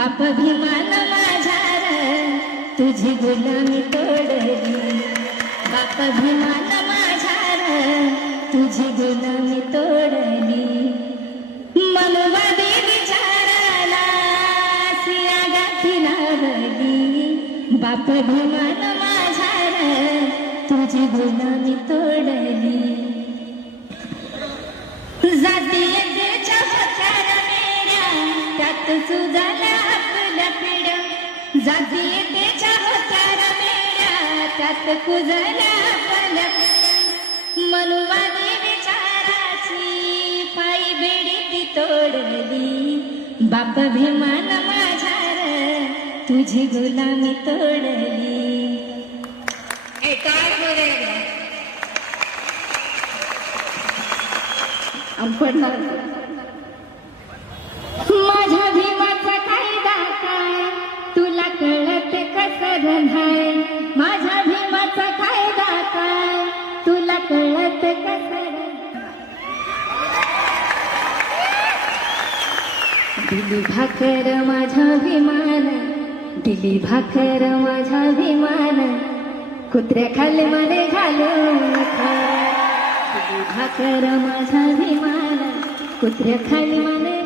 बाप भीमान माझ्या तुझी गुलामी तोडली, बाप भीमान माझ्या तुझी गुलामी तोडली. मनुवादी विचाराला सिया गाठी लावली, बाप भीमान माझ्या तुझी गुलामी तोडली. जातीयतेच्या होत्या मेड्या त्यात सुजाल्या आपल्या पिढ्या, जातीयतेच्या होत्या मेड्या त्यात कुजल्या आपल्या पिढ्या. मनुवादी विचाराची पायी बेडी ती तोडली, बाप भीमान माझ्या तुझी गुलामी तोडली. काय बोलायला माझ्या भीमाचा कायदा काय तुला कळत कसं गंधाय, माझ्या भीमाचा कायदा काय तुला कळत कसं. दिली भाकर माझ्या भीमान, दिली भाकर माझ्या भीमान, कुत्र्या खाली मने घालून खा. दिली भाकर माझ्या भीमान, कुत्र्या खाली मने